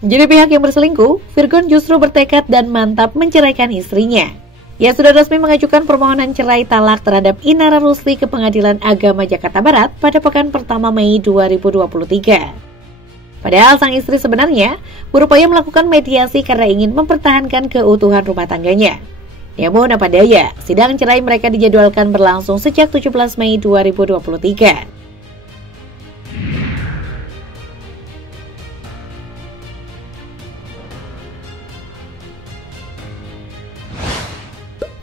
Menjadi pihak yang berselingkuh, Virgon justru bertekad dan mantap menceraikan istrinya. Ia sudah resmi mengajukan permohonan cerai talak terhadap Inara Rusli ke Pengadilan Agama Jakarta Barat pada pekan pertama Mei 2023. Padahal sang istri sebenarnya berupaya melakukan mediasi karena ingin mempertahankan keutuhan rumah tangganya. Namun apa daya, sidang cerai mereka dijadwalkan berlangsung sejak 17 Mei 2023.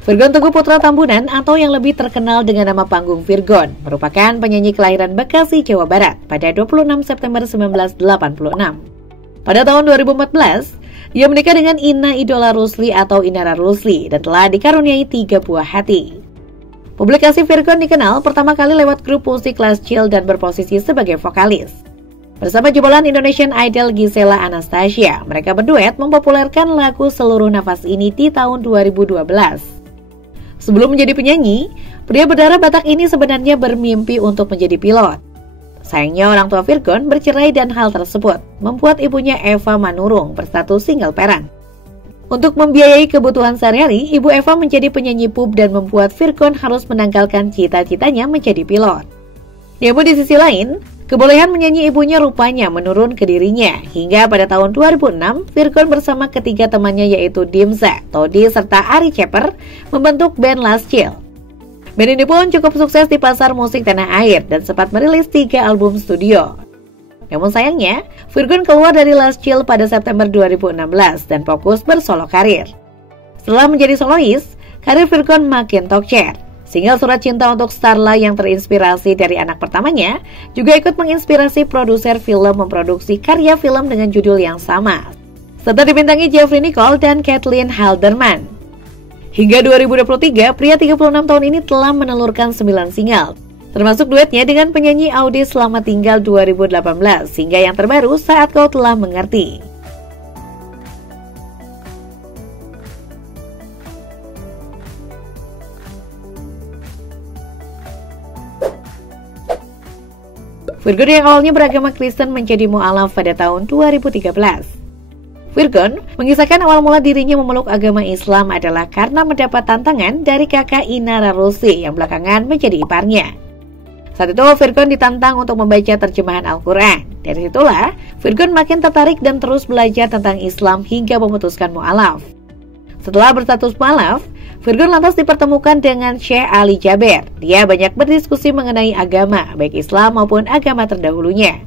Virgon Teguh Putra Tambunan atau yang lebih terkenal dengan nama panggung Virgon merupakan penyanyi kelahiran Bekasi, Jawa Barat pada 26 September 1986. Pada tahun 2014, ia menikah dengan Ina Idola Rusli atau Inara Rusli dan telah dikaruniai 3 buah hati. Publikasi Virgon dikenal pertama kali lewat grup musik Last Chill dan berposisi sebagai vokalis. Bersama jebolan Indonesian Idol Gisela Anastasia, mereka berduet mempopulerkan lagu Seluruh Nafas Ini di tahun 2012. Sebelum menjadi penyanyi, pria berdarah Batak ini sebenarnya bermimpi untuk menjadi pilot. Sayangnya orang tua Virgon bercerai dan hal tersebut membuat ibunya Eva Manurung berstatus single parent. Untuk membiayai kebutuhan sehari-hari, ibu Eva menjadi penyanyi pub dan membuat Virgon harus menanggalkan cita-citanya menjadi pilot. Namun di sisi lain, kebolehan menyanyi ibunya rupanya menurun ke dirinya, hingga pada tahun 2006, Virgon bersama ketiga temannya yaitu Dimza, Todi, serta Ari Ceper membentuk band Last Chill. Band ini pun cukup sukses di pasar musik tanah air dan sempat merilis 3 album studio. Namun sayangnya, Virgon keluar dari Last Chill pada September 2016 dan fokus bersolo karir. Setelah menjadi solois, karir Virgon makin tokcer. Single Surat Cinta untuk Starla yang terinspirasi dari anak pertamanya juga ikut menginspirasi produser film memproduksi karya film dengan judul yang sama, serta dibintangi Jeffrey Nicole dan Kathleen Halderman. Hingga 2023, pria 36 tahun ini telah menelurkan 9 single, termasuk duetnya dengan penyanyi Audi Selamat Tinggal 2018, hingga yang terbaru Saat Kau Telah Mengerti. Virgon yang awalnya beragama Kristen menjadi mu'alaf pada tahun 2013. Virgon mengisahkan awal mula dirinya memeluk agama Islam adalah karena mendapat tantangan dari kakak Inara Rusli yang belakangan menjadi iparnya. Saat itu Virgon ditantang untuk membaca terjemahan Al-Quran. Dari situlah Virgon makin tertarik dan terus belajar tentang Islam hingga memutuskan mu'alaf. Setelah berstatus mu'alaf, Virgon lantas dipertemukan dengan Syekh Ali Jaber. Dia banyak berdiskusi mengenai agama, baik Islam maupun agama terdahulunya.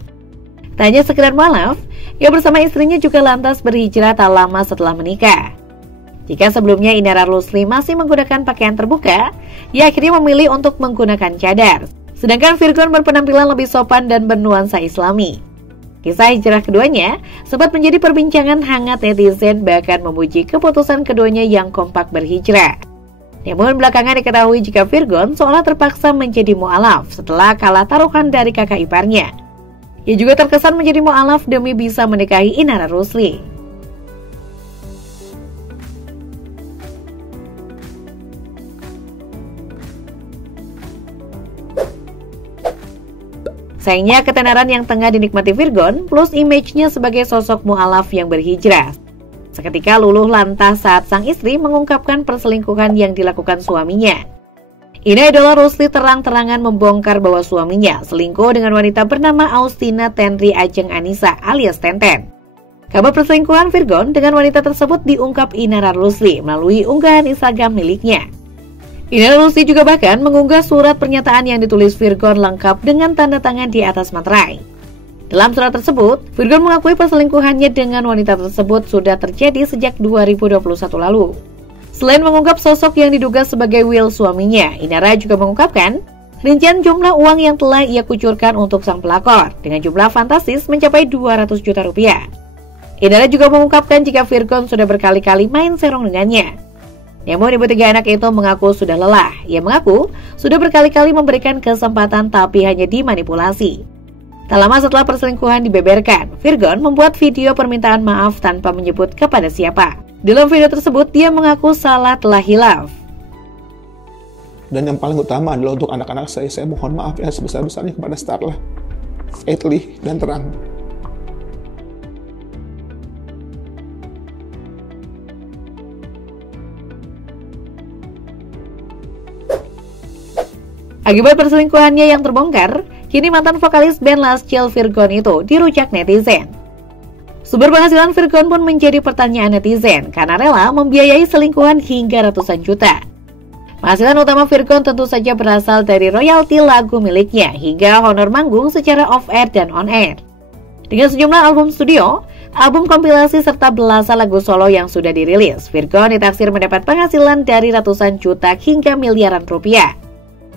Tak hanya sekedar mu'alaf, ia bersama istrinya juga lantas berhijrah tak lama setelah menikah. Jika sebelumnya Inara Rusli masih menggunakan pakaian terbuka, ia akhirnya memilih untuk menggunakan cadar. Sedangkan Virgon berpenampilan lebih sopan dan bernuansa Islami. Kisah hijrah keduanya sempat menjadi perbincangan hangat netizen, bahkan memuji keputusan keduanya yang kompak berhijrah. Namun belakangan diketahui jika Virgon seolah terpaksa menjadi mu'alaf setelah kalah taruhan dari kakak iparnya. Ia juga terkesan menjadi mu'alaf demi bisa menikahi Inara Rusli. Sayangnya ketenaran yang tengah dinikmati Virgon plus image-nya sebagai sosok mu'alaf yang berhijrah seketika luluh lantah saat sang istri mengungkapkan perselingkuhan yang dilakukan suaminya. Ina Idola Rusli terang-terangan membongkar bahwa suaminya selingkuh dengan wanita bernama Austina Tenri Ajeng Anissa alias Tenten. Kabar perselingkuhan Virgon dengan wanita tersebut diungkap Inara Rusli melalui unggahan Instagram miliknya. Inara Rusli juga bahkan mengunggah surat pernyataan yang ditulis Virgon lengkap dengan tanda tangan di atas materai. Dalam surat tersebut, Virgon mengakui perselingkuhannya dengan wanita tersebut sudah terjadi sejak 2021 lalu. Selain mengungkap sosok yang diduga sebagai Will suaminya, Inara juga mengungkapkan rincian jumlah uang yang telah ia kucurkan untuk sang pelakor dengan jumlah fantastis mencapai 200 juta rupiah. Inara juga mengungkapkan jika Virgon sudah berkali-kali main serong dengannya. Namun ibu 3 anak itu mengaku sudah lelah. Ia mengaku sudah berkali-kali memberikan kesempatan tapi hanya dimanipulasi. Tak lama setelah perselingkuhan dibeberkan, Virgon membuat video permintaan maaf tanpa menyebut kepada siapa. Dalam video tersebut, dia mengaku salah telah hilaf. Dan yang paling utama adalah untuk anak-anak saya mohon maaf ya sebesar-besarnya kepada Starla, Edli, dan Terang. Akibat perselingkuhannya yang terbongkar, kini mantan vokalis band Last Chill Virgon itu dirujak netizen. Sumber penghasilan Virgon pun menjadi pertanyaan netizen karena rela membiayai selingkuhan hingga ratusan juta. Penghasilan utama Virgon tentu saja berasal dari royalti lagu miliknya hingga honor manggung secara off-air dan on-air. Dengan sejumlah album studio, album kompilasi serta belasan lagu solo yang sudah dirilis, Virgon ditaksir mendapat penghasilan dari ratusan juta hingga miliaran rupiah.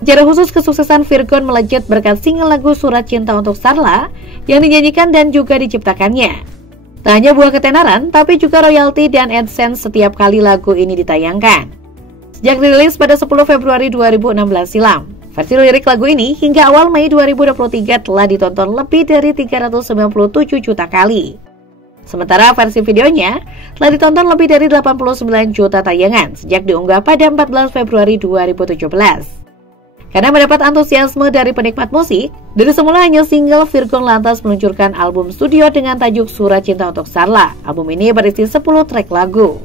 Secara khusus kesuksesan Virgon melejit berkat single lagu Surat Cinta Untuk Starla yang dinyanyikan dan juga diciptakannya. Tak hanya buah ketenaran, tapi juga royalti dan AdSense setiap kali lagu ini ditayangkan. Sejak dirilis pada 10 Februari 2016 silam, versi lirik lagu ini hingga awal Mei 2023 telah ditonton lebih dari 397 juta kali. Sementara versi videonya telah ditonton lebih dari 89 juta tayangan sejak diunggah pada 14 Februari 2017. Karena mendapat antusiasme dari penikmat musik, dari semula hanya single, Virgon lantas meluncurkan album studio dengan tajuk Surat Cinta Untuk Starla. Album ini berisi 10 track lagu.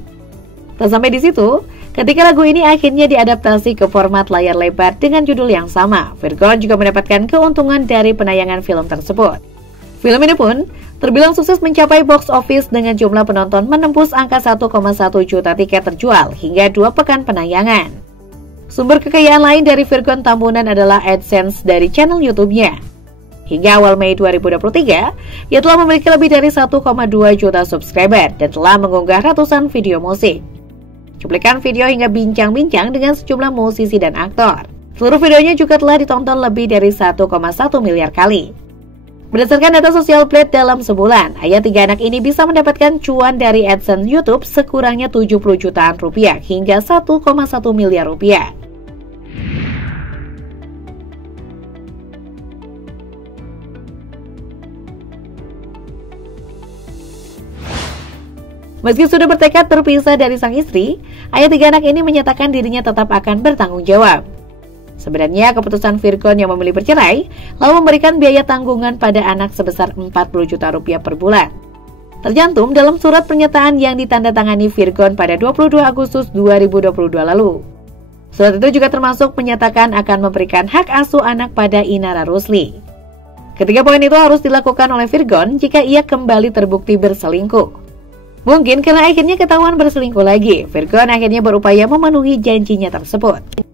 Tak sampai di situ, ketika lagu ini akhirnya diadaptasi ke format layar lebar dengan judul yang sama, Virgon juga mendapatkan keuntungan dari penayangan film tersebut. Film ini pun terbilang sukses mencapai box office dengan jumlah penonton menembus angka 1,1 juta tiket terjual hingga 2 pekan penayangan. Sumber kekayaan lain dari Virgon Tambunan adalah AdSense dari channel YouTube-nya. Hingga awal Mei 2023, ia telah memiliki lebih dari 1,2 juta subscriber dan telah mengunggah ratusan video musik, cuplikan video hingga bincang-bincang dengan sejumlah musisi dan aktor. Seluruh videonya juga telah ditonton lebih dari 1,1 miliar kali. Berdasarkan data Social Blade dalam sebulan, ayah 3 anak ini bisa mendapatkan cuan dari AdSense YouTube sekurangnya 70 jutaan rupiah hingga 1,1 miliar rupiah. Meski sudah bertekad terpisah dari sang istri, ayah 3 anak ini menyatakan dirinya tetap akan bertanggung jawab. Sebenarnya keputusan Virgon yang memilih bercerai lalu memberikan biaya tanggungan pada anak sebesar 40 juta rupiah per bulan. Tercantum dalam surat pernyataan yang ditandatangani Virgon pada 22 Agustus 2022 lalu. Surat itu juga termasuk menyatakan akan memberikan hak asuh anak pada Inara Rusli. Ketiga poin itu harus dilakukan oleh Virgon jika ia kembali terbukti berselingkuh. Mungkin karena akhirnya ketahuan berselingkuh lagi, Virgon akhirnya berupaya memenuhi janjinya tersebut.